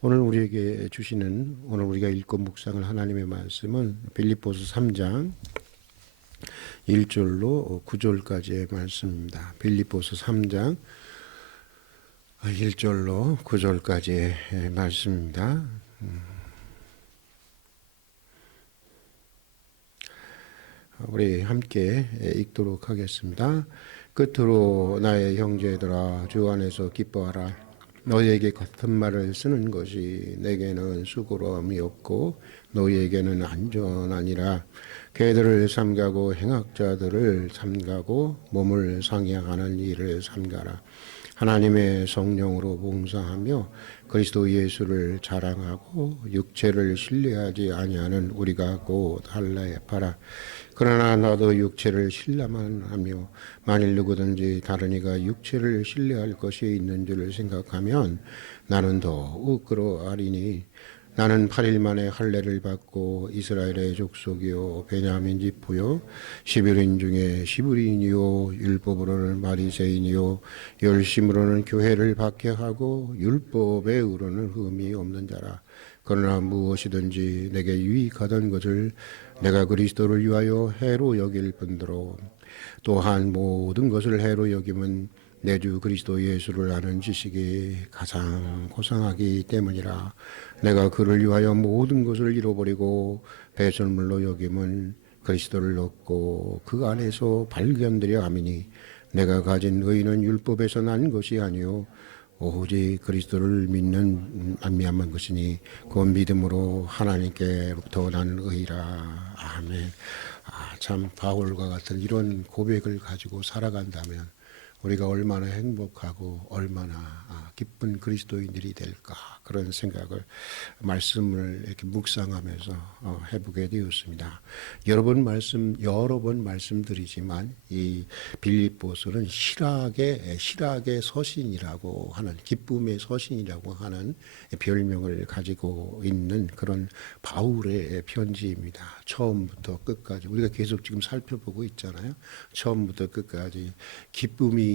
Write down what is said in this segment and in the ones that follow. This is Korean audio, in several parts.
오늘 우리에게 주시는 오늘 우리가 읽고 묵상할 하나님의 말씀은 빌립보서 3장 1절로 9절까지의 말씀입니다. 빌립보서 3장 1절로 9절까지의 말씀입니다. 우리 함께 읽도록 하겠습니다. 끝으로 나의 형제들아 주 안에서 기뻐하라. 너희에게 같은 말을 쓰는 것이 내게는 수고로움이 없고 너희에게는 안전하니라. 개들을 삼가고 행악자들을 삼가고 몸을 상해하는 일을 삼가라. 하나님의 성령으로 봉사하며 그리스도 예수를 자랑하고 육체를 신뢰하지 아니하는 우리가 곧 할례하라. 그러나 나도 육체를 신뢰만 하며 만일 누구든지 다른 이가 육체를 신뢰할 것이 있는 줄 생각하면 나는 더욱 그러하리니 나는 8일 만에 할례를 받고 이스라엘의 족속이요 베냐민 지파요 11인 중에 11인이요 율법으로는 바리새인이요 열심으로는 교회를 박해하고 율법에 의로는 흠이 없는 자라. 그러나 무엇이든지 내게 유익하던 것을 내가 그리스도를 위하여 해로 여길 뿐더러 또한 모든 것을 해로 여김은 내 주 그리스도 예수를 아는 지식이 가장 고상하기 때문이라. 내가 그를 위하여 모든 것을 잃어버리고 배설물로 여김은 그리스도를 얻고 그 안에서 발견되려 함이니 내가 가진 의는 율법에서 난 것이 아니요 오직 그리스도를 믿는 안미함한 것이니 그 믿음으로 하나님께로부터 나는 의라. 아멘. 참 바울과 같은 이런 고백을 가지고 살아간다면 우리가 얼마나 행복하고 얼마나 기쁜 그리스도인들이 될까, 그런 생각을 말씀을 이렇게 묵상하면서 해보게 되었습니다. 여러 번 말씀드리지만 이 빌립보서는 실학의 서신이라고 하는, 기쁨의 서신이라고 하는 별명을 가지고 있는 그런 바울의 편지입니다. 처음부터 끝까지 우리가 계속 지금 살펴보고 있잖아요. 처음부터 끝까지 기쁨이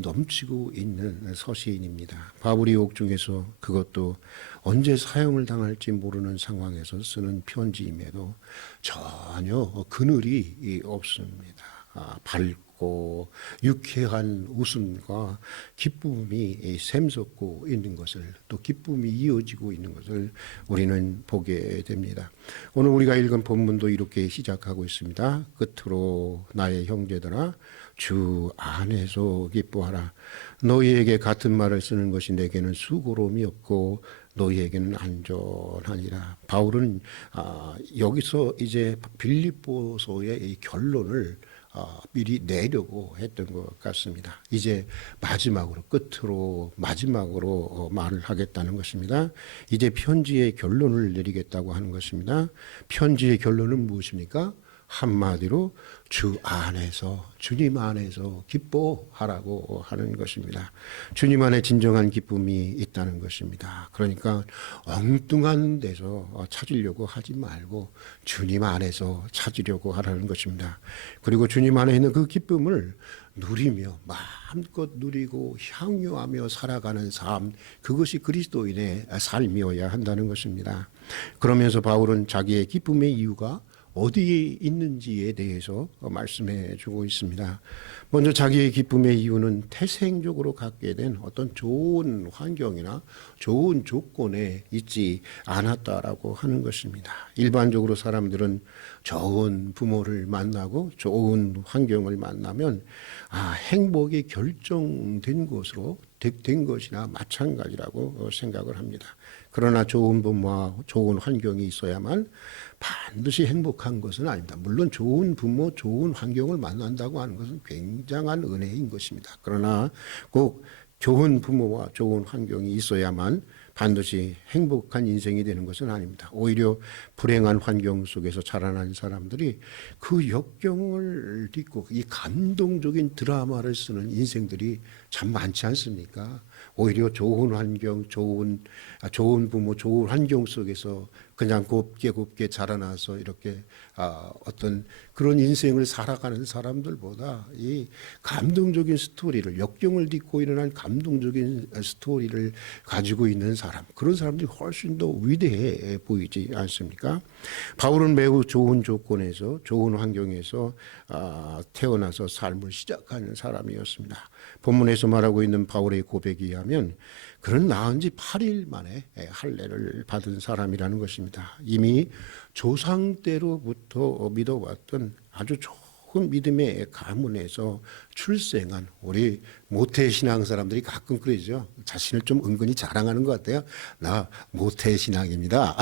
넘치고 있는 서신입니다. 바울이 옥중에서, 그것도 언제 사형을 당할지 모르는 상황에서 쓰는 편지임에도 전혀 그늘이 없습니다. 밝고 유쾌한 웃음과 기쁨이 샘솟고 있는 것을, 또 기쁨이 이어지고 있는 것을 우리는 보게 됩니다. 오늘 우리가 읽은 본문도 이렇게 시작하고 있습니다. 끝으로 나의 형제들아 주 안에서 기뻐하라. 너희에게 같은 말을 쓰는 것이 내게는 수고로움이 없고 너희에게는 안전하니라. 바울은 여기서 이제 빌립보서의 이 결론을 미리 내려고 했던 것 같습니다. 이제 끝으로 마지막으로 말을 하겠다는 것입니다. 이제 편지의 결론을 내리겠다고 하는 것입니다. 편지의 결론은 무엇입니까? 한마디로 주 안에서, 주님 안에서 기뻐하라고 하는 것입니다. 주님 안에 진정한 기쁨이 있다는 것입니다. 그러니까 엉뚱한 데서 찾으려고 하지 말고 주님 안에서 찾으려고 하라는 것입니다. 그리고 주님 안에 있는 그 기쁨을 누리며 마음껏 누리고 향유하며 살아가는 삶, 그것이 그리스도인의 삶이어야 한다는 것입니다. 그러면서 바울은 자기의 기쁨의 이유가 어디에 있는지에 대해서 말씀해 주고 있습니다. 먼저 자기의 기쁨의 이유는 태생적으로 갖게 된 어떤 좋은 환경이나 좋은 조건에 있지 않았다라고 하는 것입니다. 일반적으로 사람들은 좋은 부모를 만나고 좋은 환경을 만나면 행복이 결정된 것으로 된 것이나 마찬가지라고 생각을 합니다. 그러나 좋은 부모와 좋은 환경이 있어야만 반드시 행복한 것은 아닙니다. 물론 좋은 부모, 좋은 환경을 만난다고 하는 것은 굉장한 은혜인 것입니다. 그러나 꼭 좋은 부모와 좋은 환경이 있어야만 반드시 행복한 인생이 되는 것은 아닙니다. 오히려 불행한 환경 속에서 자라난 사람들이 그 역경을 딛고 이 감동적인 드라마를 쓰는 인생들이 참 많지 않습니까? 오히려 좋은 환경, 좋은 부모, 좋은 환경 속에서 그냥 곱게 자라나서 이렇게 어떤 그런 인생을 살아가는 사람들보다 이 감동적인 스토리를, 역경을 딛고 일어난 감동적인 스토리를 가지고 있는 사람, 그런 사람들이 훨씬 더 위대해 보이지 않습니까? 바울은 매우 좋은 조건에서, 좋은 환경에서 태어나서 삶을 시작하는 사람이었습니다. 본문에서 말하고 있는 바울의 고백에 의하면 그는 낳은 지 8일 만에 할례를 받은 사람이라는 것입니다. 이미 조상 때로부터 믿어왔던 아주 좋은 믿음의 가문에서 출생한, 우리 모태 신앙 사람들이 가끔 그러죠. 자신을 좀 은근히 자랑하는 것 같아요. 나 모태 신앙입니다.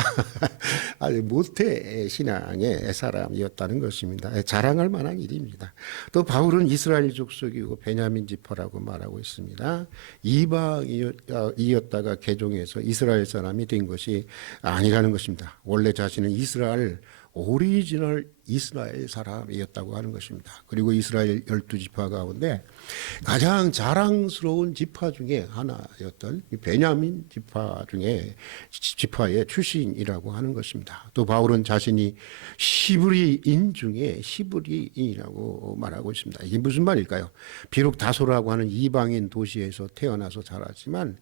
아주 모태 신앙의 사람이었다는 것입니다. 자랑할 만한 일입니다. 또 바울은 이스라엘 족속이고 베냐민 지파라고 말하고 있습니다. 이방이었다가 개종해서 이스라엘 사람이 된 것이 아니라는 것입니다. 원래 자신은 오리지널 이스라엘 사람이었다고 하는 것입니다. 그리고 이스라엘 12지파 가운데 가장 자랑스러운 지파 중에 하나였던 베냐민 지파의 출신이라고 하는 것입니다. 또 바울은 자신이 히브리인 중에 히브리인이라고 말하고 있습니다. 이게 무슨 말일까요? 비록 다소라고 하는 이방인 도시에서 태어나서 자랐지만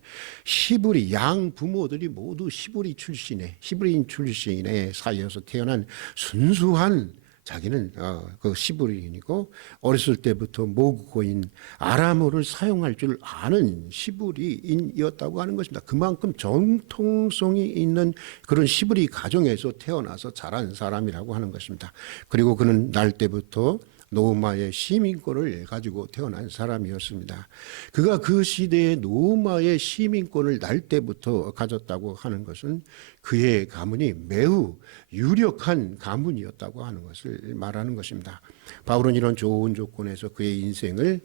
양 부모들이 모두 히브리인 출신의 사이에서 태어난 순수한, 자기는 그 히브리인이고 어렸을 때부터 모국어인 아람어를 사용할 줄 아는 히브리인이었다고 하는 것입니다. 그만큼 정통성이 있는 그런 히브리 가정에서 태어나서 자란 사람이라고 하는 것입니다. 그리고 그는 날 때부터 로마의 시민권을 가지고 태어난 사람이었습니다. 그가 그 시대의 로마의 시민권을 날 때부터 가졌다고 하는 것은 그의 가문이 매우 유력한 가문이었다고 하는 것을 말하는 것입니다. 바울은 이런 좋은 조건에서 그의 인생을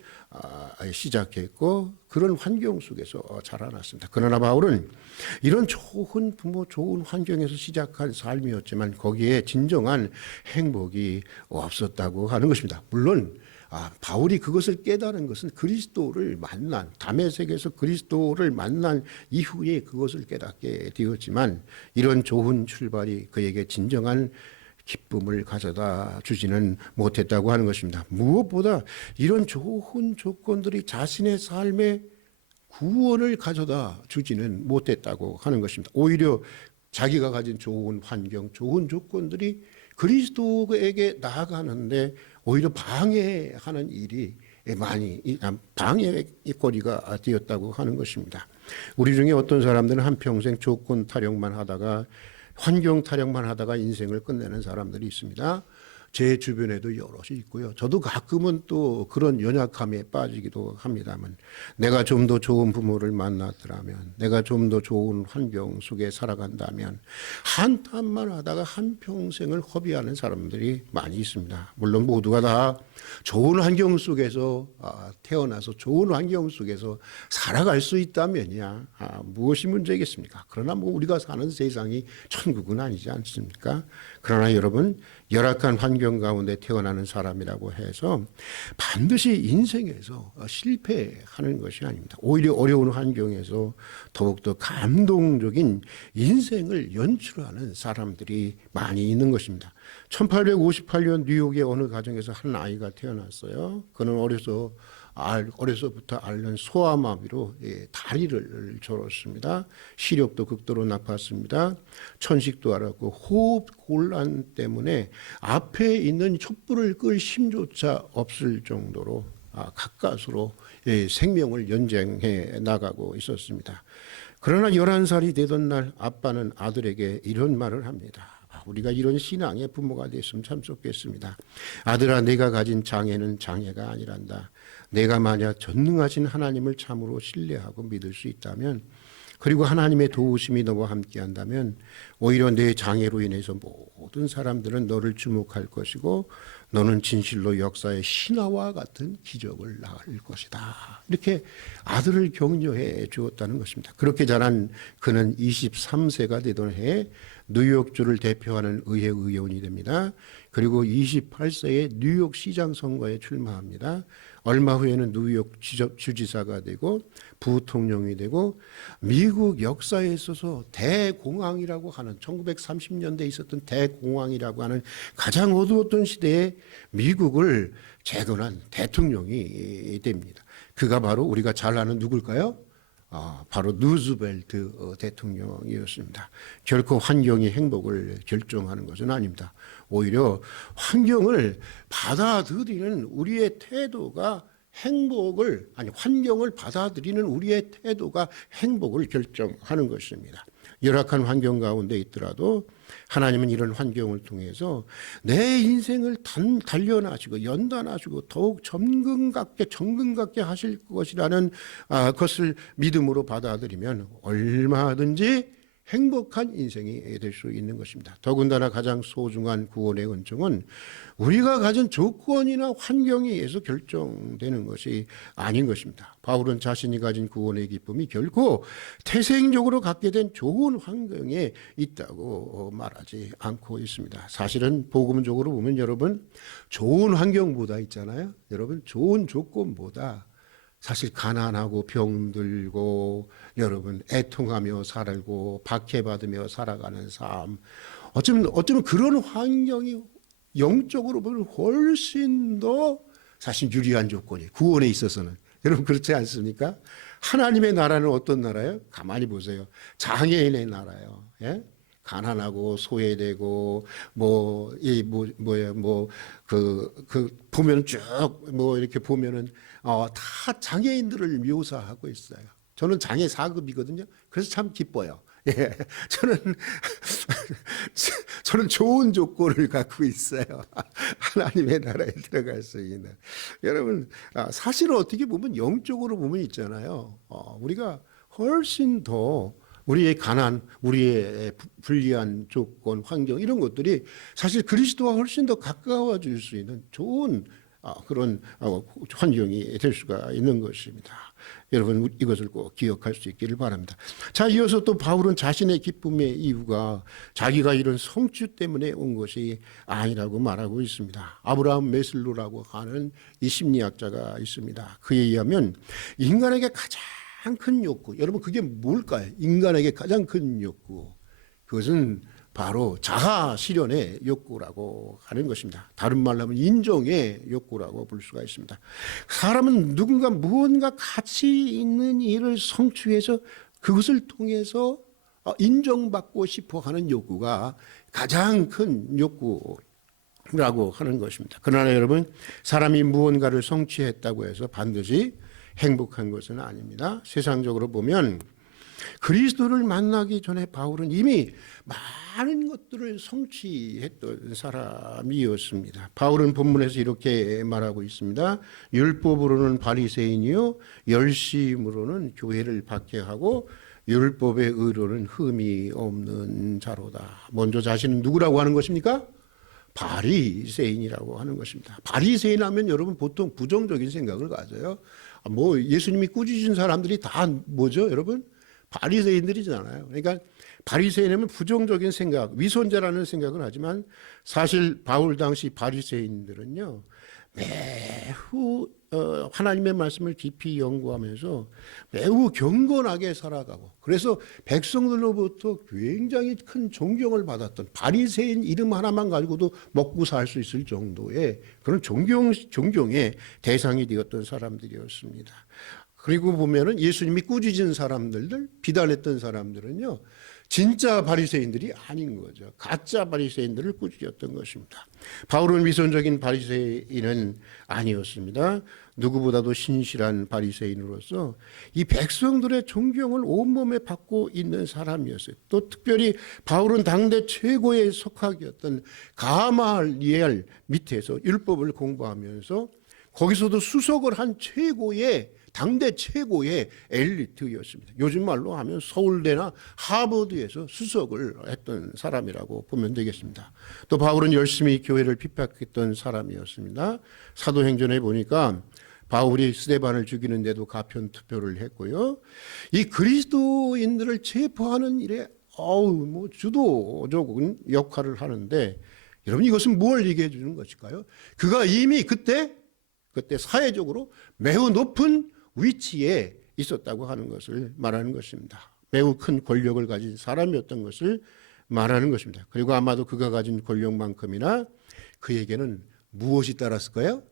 시작했고 그런 환경 속에서 자라났습니다. 그러나 바울은 이런 좋은 부모, 좋은 환경에서 시작한 삶이었지만 거기에 진정한 행복이 없었다고 하는 것입니다. 물론 바울이 그것을 깨달은 것은 그리스도를 만난, 다메섹에서 그리스도를 만난 이후에 그것을 깨닫게 되었지만 이런 좋은 출발이 그에게 진정한 기쁨을 가져다 주지는 못했다고 하는 것입니다. 무엇보다 이런 좋은 조건들이 자신의 삶에 구원을 가져다 주지는 못했다고 하는 것입니다. 오히려 자기가 가진 좋은 환경, 좋은 조건들이 그리스도에게 나아가는데 오히려 방해하는 일이 많이 방해거리가 되었다고 하는 것입니다. 우리 중에 어떤 사람들은 한평생 조건 타령만 하다가, 환경 타령만 하다가 인생을 끝내는 사람들이 있습니다. 제 주변에도 여럿이 있고요. 저도 가끔은 또 그런 연약함에 빠지기도 합니다만, 내가 좀 더 좋은 부모를 만났더라면, 내가 좀 더 좋은 환경 속에 살아간다면 한탄만 하다가 한평생을 허비하는 사람들이 많이 있습니다. 물론 모두가 다 좋은 환경 속에서 태어나서 좋은 환경 속에서 살아갈 수 있다면야 무엇이 문제겠습니까? 그러나 우리가 사는 세상이 천국은 아니지 않습니까? 그러나 여러분, 열악한 환경 가운데 태어나는 사람이라고 해서 반드시 인생에서 실패하는 것이 아닙니다. 오히려 어려운 환경에서 더욱더 감동적인 인생을 연출하는 사람들이 많이 있는 것입니다. 1858년 뉴욕의 어느 가정에서 한 아이가 태어났어요. 그는 어려서부터 앓는 소아마비로 다리를 절었습니다. 시력도 극도로 나빴습니다. 천식도 앓았고 호흡 곤란 때문에 앞에 있는 촛불을 끌 힘조차 없을 정도로 가까스로 생명을 연장해 나가고 있었습니다. 그러나 11살이 되던 날 아빠는 아들에게 이런 말을 합니다. 우리가 이런 신앙의 부모가 됐으면 참 좋겠습니다. 아들아, 내가 가진 장애는 장애가 아니란다. 내가 만약 전능하신 하나님을 참으로 신뢰하고 믿을 수 있다면, 그리고 하나님의 도우심이 너와 함께한다면 오히려 내 장애로 인해서 모든 사람들은 너를 주목할 것이고 너는 진실로 역사의 신화와 같은 기적을 낳을 것이다. 이렇게 아들을 격려해 주었다는 것입니다. 그렇게 자란 그는 23세가 되던 해에 뉴욕주를 대표하는 의회 의원이 됩니다. 그리고 28세에 뉴욕 시장 선거에 출마합니다. 얼마 후에는 뉴욕 주지사가 되고 부통령이 되고 미국 역사에 있어서 대공황이라고 하는 1930년대에 있었던 대공황이라고 하는 가장 어두웠던 시대에 미국을 재건한 대통령이 됩니다. 그가 바로 우리가 잘 아는 누굴까요? 바로 루즈벨트 대통령이었습니다. 결코 환경이 행복을 결정하는 것은 아닙니다. 오히려 환경을 받아들이는 우리의 태도가 환경을 받아들이는 우리의 태도가 행복을 결정하는 것입니다. 열악한 환경 가운데 있더라도 하나님은 이런 환경을 통해서 내 인생을 단련하시고 연단하시고 더욱 정근같게 하실 것이라는 것을 믿음으로 받아들이면 얼마든지 행복한 인생이 될 수 있는 것입니다. 더군다나 가장 소중한 구원의 은총은 우리가 가진 조건이나 환경에 의해서 결정되는 것이 아닌 것입니다. 바울은 자신이 가진 구원의 기쁨이 결코 태생적으로 갖게 된 좋은 환경에 있다고 말하지 않고 있습니다. 사실은 복음적으로 보면 여러분 좋은 환경보다 있잖아요. 여러분 좋은 조건보다 사실 가난하고 병들고 여러분 애통하며 살고 박해받으며 살아가는 삶, 어쩌면 그런 환경이 영적으로 보면 훨씬 더 사실 유리한 조건이 구원에 있어서는. 여러분 그렇지 않습니까? 하나님의 나라는 어떤 나라예요? 가만히 보세요. 장애인의 나라예요. 예? 가난하고 소외되고 보면 쭉 이렇게 보면은 다 장애인들을 묘사하고 있어요. 저는 장애 4급이거든요. 그래서 참 기뻐요. 예, 저는 좋은 조건을 갖고 있어요. 하나님의 나라에 들어갈 수 있는. 여러분, 사실은 어떻게 보면 영적으로 보면 있잖아요. 우리가 훨씬 더 우리의 가난, 우리의 불리한 조건, 환경 이런 것들이 사실 그리스도와 훨씬 더 가까워질 수 있는 좋은 그런 환경이 될 수가 있는 것입니다. 여러분 이것을 꼭 기억할 수 있기를 바랍니다. 자, 이어서 또 바울은 자신의 기쁨의 이유가 자기가 이런 성취 때문에 온 것이 아니라고 말하고 있습니다. 아브라함 메슬로라고 하는 이 심리학자가 있습니다. 그에 의하면 인간에게 가장 큰 욕구, 여러분 그게 뭘까요? 인간에게 가장 큰 욕구, 그것은 바로 자아 실현의 욕구라고 하는 것입니다. 다른 말로 하면 인정의 욕구라고 볼 수가 있습니다. 사람은 누군가 무언가 가치 있는 일을 성취해서 그것을 통해서 인정받고 싶어 하는 욕구가 가장 큰 욕구라고 하는 것입니다. 그러나 여러분, 사람이 무언가를 성취했다고 해서 반드시 행복한 것은 아닙니다. 세상적으로 보면 그리스도를 만나기 전에 바울은 이미 많은 것들을 성취했던 사람이었습니다. 바울은 본문에서 이렇게 말하고 있습니다. 율법으로는 바리새인이요 열심으로는 교회를 박해하고 율법의 의로는 흠이 없는 자로다. 먼저 자신은 누구라고 하는 것입니까? 바리새인이라고 하는 것입니다. 바리새인 하면 여러분 보통 부정적인 생각을 가져요. 예수님이 꾸짖은 사람들이 다 뭐죠, 여러분? 바리새인들이잖아요. 그러니까 바리새인이면 부정적인 생각, 위선자라는 생각을 하지만 사실 바울 당시 바리새인들은요 매우 하나님의 말씀을 깊이 연구하면서 매우 경건하게 살아가고 그래서 백성들로부터 굉장히 큰 존경을 받았던 바리새인 이름 하나만 가지고도 먹고 살 수 있을 정도의 그런 존경의 대상이 되었던 사람들이었습니다. 그리고 보면은 예수님이 꾸짖은 사람들, 비난했던 사람들은요, 진짜 바리새인들이 아닌 거죠. 가짜 바리새인들을 꾸짖었던 것입니다. 바울은 위선적인 바리새인은 아니었습니다. 누구보다도 신실한 바리새인으로서 이 백성들의 존경을 온몸에 받고 있는 사람이었어요. 또 특별히 바울은 당대 최고의 석학이었던 가말리엘 밑에서 율법을 공부하면서 거기서도 수석을 한 당대 최고의 엘리트였습니다. 요즘 말로 하면 서울대나 하버드에서 수석을 했던 사람이라고 보면 되겠습니다. 또 바울은 열심히 교회를 핍박했던 사람이었습니다. 사도행전에 보니까 바울이 스데반을 죽이는데도 가편 투표를 했고요. 이 그리스도인들을 체포하는 일에 뭐 주도적인 역할을 하는데, 여러분 이것은 뭘 얘기해 주는 것일까요? 그가 이미 그때 사회적으로 매우 높은 위치에 있었다고 하는 것을 말하는 것입니다. 매우 큰 권력을 가진 사람이었던 것을 말하는 것입니다. 그리고 아마도 그가 가진 권력만큼이나 그에게는 무엇이 따랐을까요?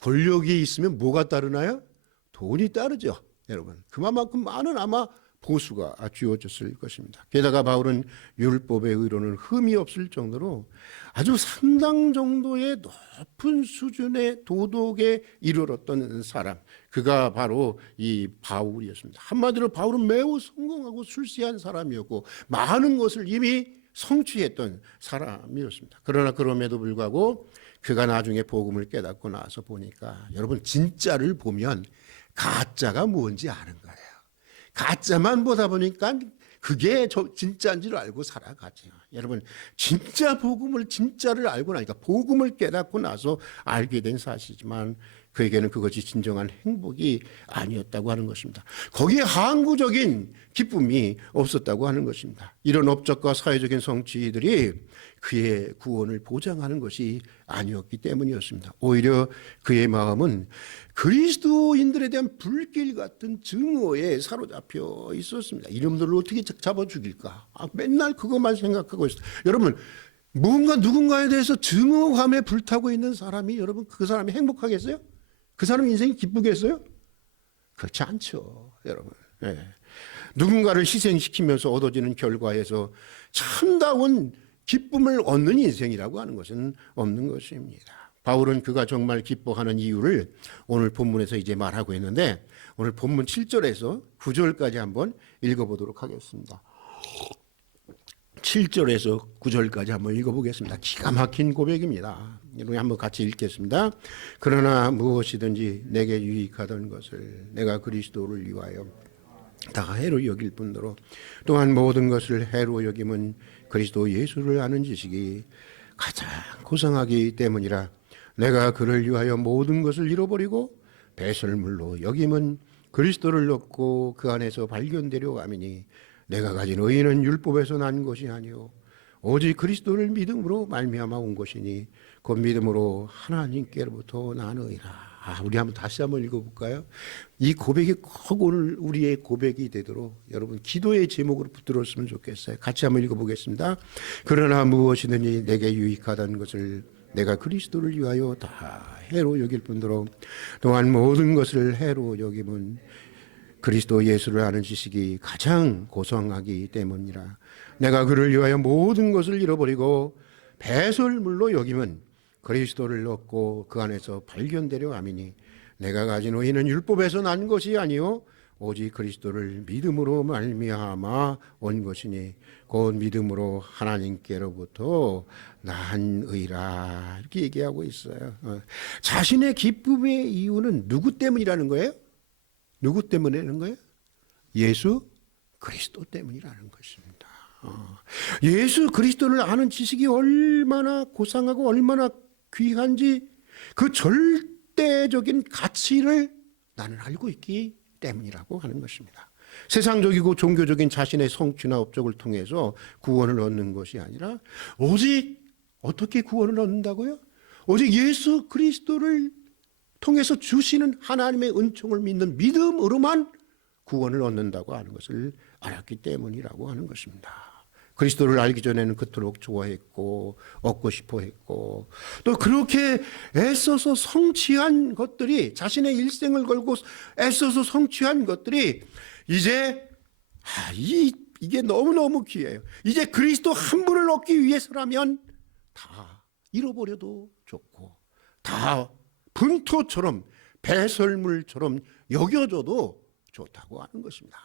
권력이 있으면 뭐가 따르나요? 돈이 따르죠. 여러분, 그만큼 많은 아마 보수가 쥐어졌을 것입니다. 게다가 바울은 율법의 의로는 흠이 없을 정도로 아주 상당 정도의 높은 수준의 도덕에 이르렀던 사람, 그가 바로 이 바울이었습니다. 한마디로 바울은 매우 성공하고 출세한 사람이었고 많은 것을 이미 성취했던 사람이었습니다. 그러나 그럼에도 불구하고 그가 나중에 복음을 깨닫고 나서 보니까, 여러분 진짜를 보면 가짜가 뭔지 아는 거예요. 가짜만 보다 보니까 그게 진짜인지를 알고 살아가죠. 여러분, 진짜 복음을, 진짜를 알고 나니까, 복음을 깨닫고 나서 알게 된 사실이지만 그에게는 그것이 진정한 행복이 아니었다고 하는 것입니다. 거기에 항구적인 기쁨이 없었다고 하는 것입니다. 이런 업적과 사회적인 성취들이 그의 구원을 보장하는 것이 아니었기 때문이었습니다. 오히려 그의 마음은 그리스도인들에 대한 불길 같은 증오에 사로잡혀 있었습니다. 이놈들을 어떻게 잡아 죽일까? 맨날 그것만 생각하고 있어요. 여러분, 뭔가 누군가에 대해서 증오감에 불타고 있는 사람이, 여러분, 그 사람이 행복하겠어요? 그 사람 인생이 기쁘겠어요? 그렇지 않죠, 여러분. 네. 누군가를 희생시키면서 얻어지는 결과에서 참다운 기쁨을 얻는 인생이라고 하는 것은 없는 것입니다. 바울은 그가 정말 기뻐하는 이유를 오늘 본문에서 이제 말하고 있는데, 오늘 본문 7절에서 9절까지 한번 읽어보도록 하겠습니다. 7절에서 9절까지 한번 읽어보겠습니다. 기가 막힌 고백입니다. 여러분 한번 같이 읽겠습니다. 그러나 무엇이든지 내게 유익하던 것을 내가 그리스도를 위하여 다 해로 여길 뿐더러 또한 모든 것을 해로 여김은 그리스도 예수를 아는 지식이 가장 고상하기 때문이라. 내가 그를 위하여 모든 것을 잃어버리고 배설물로 여김은 그리스도를 얻고 그 안에서 발견되려 함이니 내가 가진 의인은 율법에서 난 것이 아니요 오직 그리스도를 믿음으로 말미암아 온 것이니 그 믿음으로 하나님께로부터 나느니라. 우리 한번 다시 한번 읽어볼까요? 이 고백이 꼭 오늘 우리의 고백이 되도록 여러분 기도의 제목으로 붙들었으면 좋겠어요. 같이 한번 읽어보겠습니다. 그러나 무엇이든지 내게 유익하다는 것을 내가 그리스도를 위하여 다 해로 여길 뿐더러 또한 모든 것을 해로 여김은 그리스도 예수를 아는 지식이 가장 고상하기 때문이라. 내가 그를 위하여 모든 것을 잃어버리고 배설물로 여김은 그리스도를 얻고 그 안에서 발견되려 함이니 내가 가진 의인은 율법에서 난 것이 아니요 오직 그리스도를 믿음으로 말미암아 온 것이니 곧 믿음으로 하나님께로부터 난 의라. 이렇게 얘기하고 있어요. 자신의 기쁨의 이유는 누구 때문이라는 거예요? 누구 때문이라는 거예요? 예수 그리스도 때문이라는 것입니다. 예수 그리스도를 아는 지식이 얼마나 고상하고 얼마나 귀한지 그 절대적인 가치를 나는 알고 있기 때문이라고 하는 것입니다. 세상적이고 종교적인 자신의 성취나 업적을 통해서 구원을 얻는 것이 아니라 오직 어떻게 구원을 얻는다고요? 오직 예수 그리스도를 통해서 주시는 하나님의 은총을 믿는 믿음으로만 구원을 얻는다고 하는 것을 알았기 때문이라고 하는 것입니다. 그리스도를 알기 전에는 그토록 좋아했고 얻고 싶어 했고 또 그렇게 애써서 성취한 것들이 자신의 일생을 걸고 애써서 성취한 것들이 이제 이게 너무너무 귀해요. 이제 그리스도 한 분을 얻기 위해서라면 다 잃어버려도 좋고 다 분토처럼 배설물처럼 여겨져도 좋다고 하는 것입니다.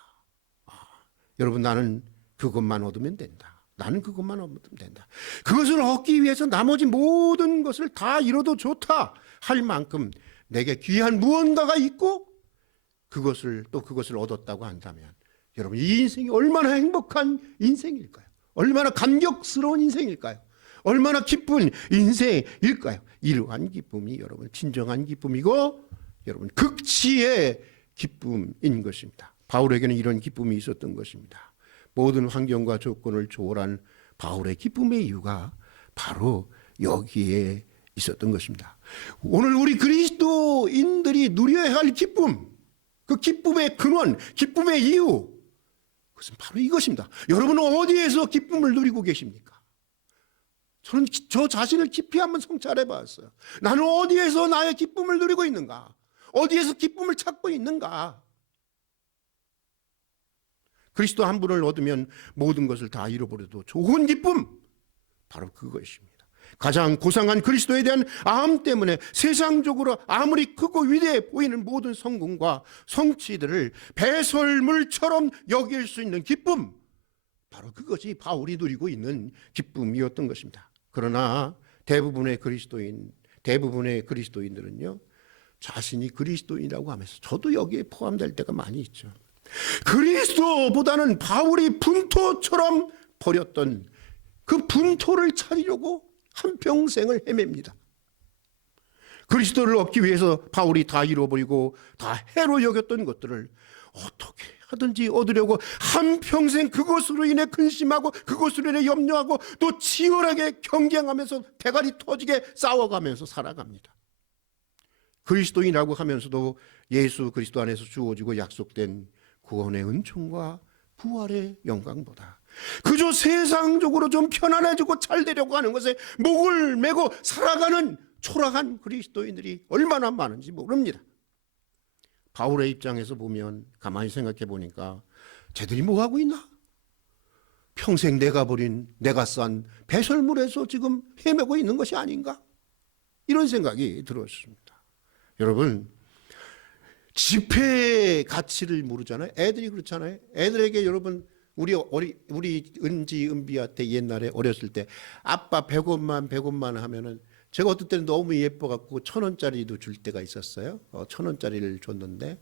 여러분 나는 그것만 얻으면 된다. 나는 그것만 얻으면 된다. 그것을 얻기 위해서 나머지 모든 것을 다 잃어도 좋다 할 만큼 내게 귀한 무언가가 있고 그것을 얻었다고 한다면 여러분 이 인생이 얼마나 행복한 인생일까요? 얼마나 감격스러운 인생일까요? 얼마나 기쁜 인생일까요? 이러한 기쁨이 여러분 진정한 기쁨이고 여러분 극치의 기쁨인 것입니다. 바울에게는 이런 기쁨이 있었던 것입니다. 모든 환경과 조건을 초월한 바울의 기쁨의 이유가 바로 여기에 있었던 것입니다. 오늘 우리 그리스도인들이 누려야 할 기쁨, 그 기쁨의 근원, 기쁨의 이유, 그것은 바로 이것입니다. 여러분은 어디에서 기쁨을 누리고 계십니까? 저는 저 자신을 깊이 한번 성찰해 봤어요. 나는 어디에서 나의 기쁨을 누리고 있는가? 어디에서 기쁨을 찾고 있는가? 그리스도 한 분을 얻으면 모든 것을 다 잃어버려도 좋은 기쁨, 바로 그것입니다. 가장 고상한 그리스도에 대한 아함 때문에 세상적으로 아무리 크고 위대해 보이는 모든 성공과 성취들을 배설물처럼 여길 수 있는 기쁨, 바로 그것이 바울이 누리고 있는 기쁨이었던 것입니다. 그러나 대부분의 그리스도인들은요, 자신이 그리스도인이라고 하면서, 저도 여기에 포함될 때가 많이 있죠, 그리스도보다는 바울이 분토처럼 버렸던 그 분토를 찾으려고 한평생을 헤맵니다. 그리스도를 얻기 위해서 바울이 다 잃어버리고 다 해로 여겼던 것들을 어떻게 하든지 얻으려고 한평생 그것으로 인해 근심하고 그것으로 인해 염려하고 또 치열하게 경쟁하면서 대가리 터지게 싸워가면서 살아갑니다. 그리스도인이라고 하면서도 예수 그리스도 안에서 주어지고 약속된 구원의 은총과 부활의 영광보다 그저 세상적으로 좀 편안해지고 잘 되려고 하는 것에 목을 메고 살아가는 초라한 그리스도인들이 얼마나 많은지 모릅니다. 바울의 입장에서 보면 가만히 생각해 보니까 쟤들이 뭐하고 있나? 평생 내가 싼 배설물에서 지금 헤매고 있는 것이 아닌가? 이런 생각이 들었습니다. 여러분, 지폐의 가치를 모르잖아요. 애들이 그렇잖아요. 애들에게 여러분, 우리 은지, 은비한테 옛날에 어렸을 때 아빠 100원만 하면은 제가 어떨 때는 너무 예뻐갖고 1,000원짜리도 줄 때가 있었어요. 1,000원짜리를 줬는데,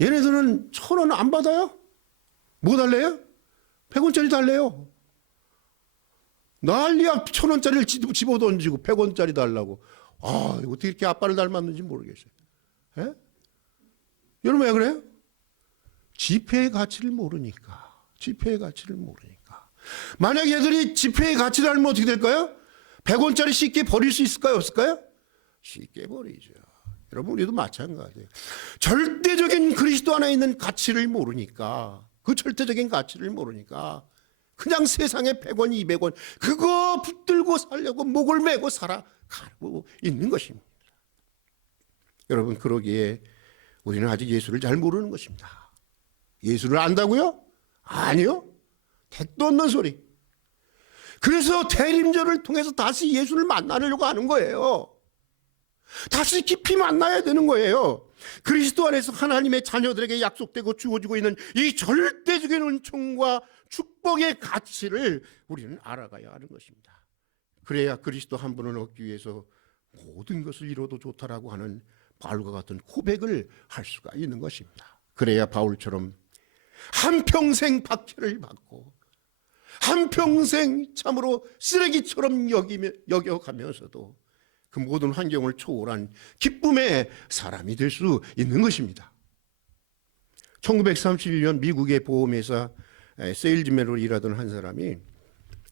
얘네들은 1,000원 안 받아요? 뭐 달래요? 100원짜리 달래요. 난리야. 1,000원짜리를 집어던지고 100원짜리 달라고. 어떻게 이렇게 아빠를 닮았는지 모르겠어요. 예? 여러분 왜 그래요? 지폐의 가치를 모르니까. 만약 얘들이 지폐의 가치를 알면 어떻게 될까요? 100원짜리 쉽게 버릴 수 있을까요? 없을까요? 쉽게 버리죠. 여러분, 우리도 마찬가지예요. 절대적인 그리스도 안에 있는 가치를 모르니까, 그 절대적인 가치를 모르니까 그냥 세상에 100원, 200원 그거 붙들고 살려고 목을 메고 살아가고 있는 것입니다. 여러분, 그러기에 우리는 아직 예수를 잘 모르는 것입니다. 예수를 안다고요? 아니요. 택도 없는 소리. 그래서 대림절을 통해서 다시 예수를 만나려고 하는 거예요. 다시 깊이 만나야 되는 거예요. 그리스도 안에서 하나님의 자녀들에게 약속되고 주어지고 있는 이 절대적인 은총과 축복의 가치를 우리는 알아가야 하는 것입니다. 그래야 그리스도 한 분을 얻기 위해서 모든 것을 잃어도 좋다라고 하는 바울과 같은 고백을 할 수가 있는 것입니다. 그래야 바울처럼 한평생 박해를 받고 한평생 참으로 쓰레기처럼 여겨가면서도 그 모든 환경을 초월한 기쁨의 사람이 될 수 있는 것입니다. 1931년 미국의 보험회사 세일즈맨으로 일하던 한 사람이,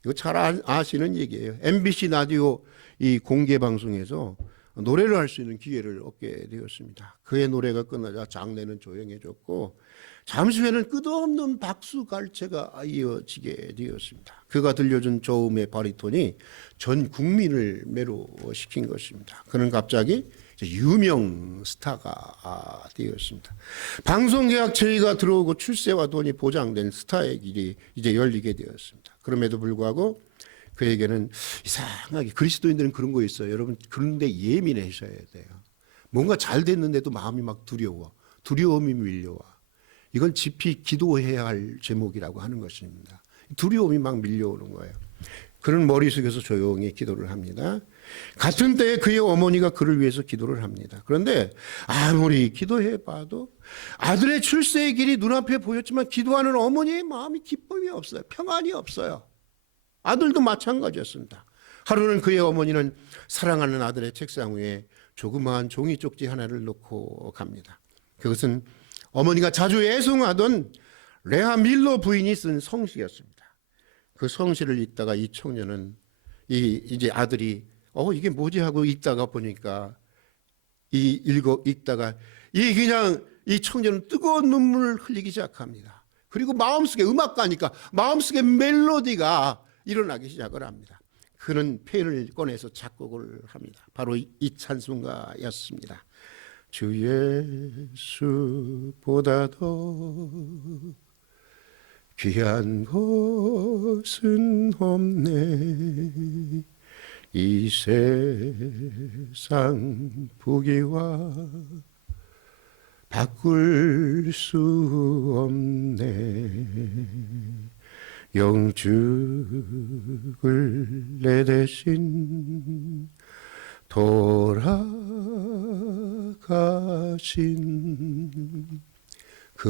이거 잘 아시는 얘기예요. MBC 라디오 이 공개 방송에서 노래를 할 수 있는 기회를 얻게 되었습니다. 그의 노래가 끝나자 장례는 조용해졌고 잠시 후에는 끝없는 박수갈채가 이어지게 되었습니다. 그가 들려준 저음의 바리톤이 전 국민을 매료시킨 것입니다. 그는 갑자기 유명 스타가 되었습니다. 방송계약 제의가 들어오고 출세와 돈이 보장된 스타의 길이 이제 열리게 되었습니다. 그럼에도 불구하고 그에게는 이상하게, 그리스도인들은 그런 거 있어요. 여러분, 그런데 예민해셔야 돼요. 뭔가 잘 됐는데도 마음이 막 두려움이 밀려와. 이건 깊이 기도해야 할 제목이라고 하는 것입니다. 두려움이 막 밀려오는 거예요. 그는 머릿속에서 조용히 기도를 합니다. 같은 때에 그의 어머니가 그를 위해서 기도를 합니다. 그런데 아무리 기도해봐도 아들의 출세의 길이 눈앞에 보였지만 기도하는 어머니의 마음이 기쁨이 없어요. 평안이 없어요. 아들도 마찬가지였습니다. 하루는 그의 어머니는 사랑하는 아들의 책상 위에 조그마한 종이 쪽지 하나를 놓고 갑니다. 그것은 어머니가 자주 애송하던 레아 밀러 부인이 쓴 성시였습니다. 그 성시를 읽다가 이 청년은 이제 아들이 이게 뭐지 하고 읽다가 보니까 읽다가 그냥 이 청년은 뜨거운 눈물을 흘리기 시작합니다. 그리고 마음속에 음악가니까 마음속에 멜로디가 일어나기 시작을 합니다. 그는 펜을 꺼내서 작곡을 합니다. 바로 이 찬송가였습니다. 주 예수보다도 귀한 것은 없네. 이 세상 부귀와 바꿀 수 없네. 영죽을 내 대신 돌아가신 그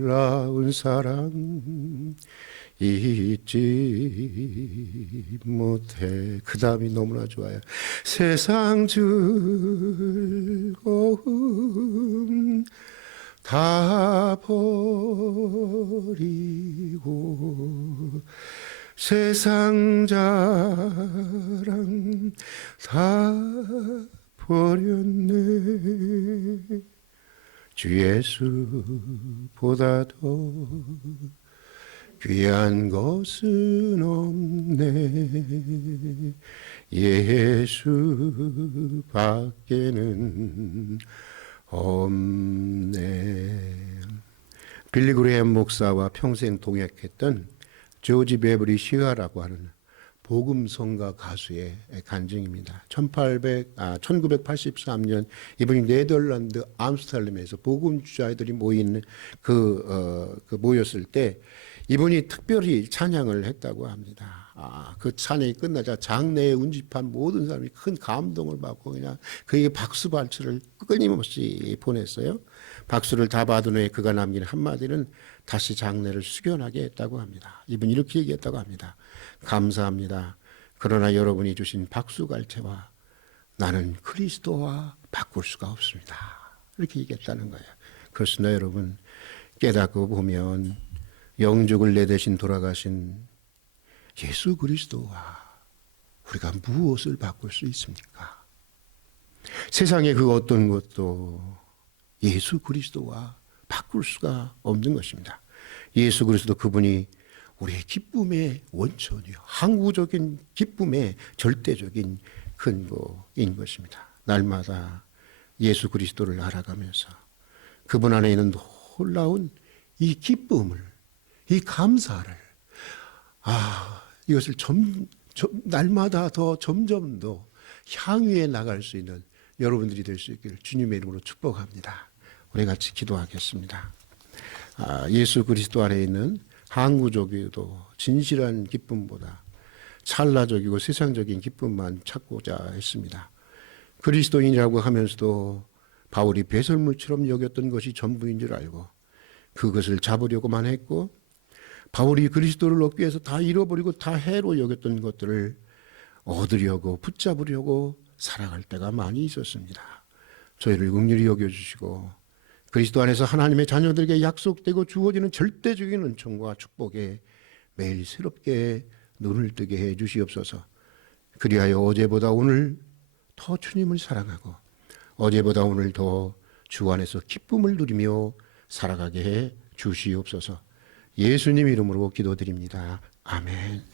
놀라운 사랑 잊지 못해. 그 다음이 너무나 좋아요. 세상 즐거움 다 버리고 세상 자랑 다 버렸네. 주 예수보다도 귀한 것은 없네. 예수밖에는 없네. 빌리 그레이엄 목사와 평생 동역했던 조지 베버리 시가라고 하는 복음성가 가수의 간증입니다. 1983년 이분이 네덜란드 암스테르담에서 복음주자들이 모이는 모였을 때 이분이 특별히 찬양을 했다고 합니다. 그 찬양이 끝나자 장내에 운집한 모든 사람이 큰 감동을 받고 그냥 그에게 박수 발치를 끊임없이 보냈어요. 박수를 다 받은 후에 그가 남긴 한마디는 다시 장내를 숙연하게 했다고 합니다. 이분이 이렇게 얘기했다고 합니다. 감사합니다. 그러나 여러분이 주신 박수갈채와 나는 그리스도와 바꿀 수가 없습니다. 이렇게 얘기했다는 거예요. 그렇습니다. 여러분, 깨닫고 보면 영죽을 내 대신 돌아가신 예수 그리스도와 우리가 무엇을 바꿀 수 있습니까? 세상의 그 어떤 것도 예수 그리스도와 바꿀 수가 없는 것입니다. 예수 그리스도 그분이 우리의 기쁨의 원천이요, 항구적인 기쁨의 절대적인 근거인 것입니다. 날마다 예수 그리스도를 알아가면서 그분 안에 있는 놀라운 이 기쁨을, 이 감사를, 이것을 날마다 더 점점 더 향유해 나갈 수 있는 여러분들이 될 수 있기를 주님의 이름으로 축복합니다. 우리 같이 기도하겠습니다. 예수 그리스도 안에 있는 항구적이고 진실한 기쁨보다 찰나적이고 세상적인 기쁨만 찾고자 했습니다. 그리스도인이라고 하면서도 바울이 배설물처럼 여겼던 것이 전부인 줄 알고 그것을 잡으려고만 했고, 바울이 그리스도를 얻기 위해서 다 잃어버리고 다 해로 여겼던 것들을 얻으려고 붙잡으려고 살아갈 때가 많이 있었습니다. 저희를 긍휼히 여겨주시고 그리스도 안에서 하나님의 자녀들에게 약속되고 주어지는 절대적인 은총과 축복에 매일 새롭게 눈을 뜨게 해 주시옵소서. 그리하여 어제보다 오늘 더 주님을 사랑하고 어제보다 오늘 더 주 안에서 기쁨을 누리며 살아가게 해 주시옵소서. 예수님 이름으로 기도드립니다. 아멘.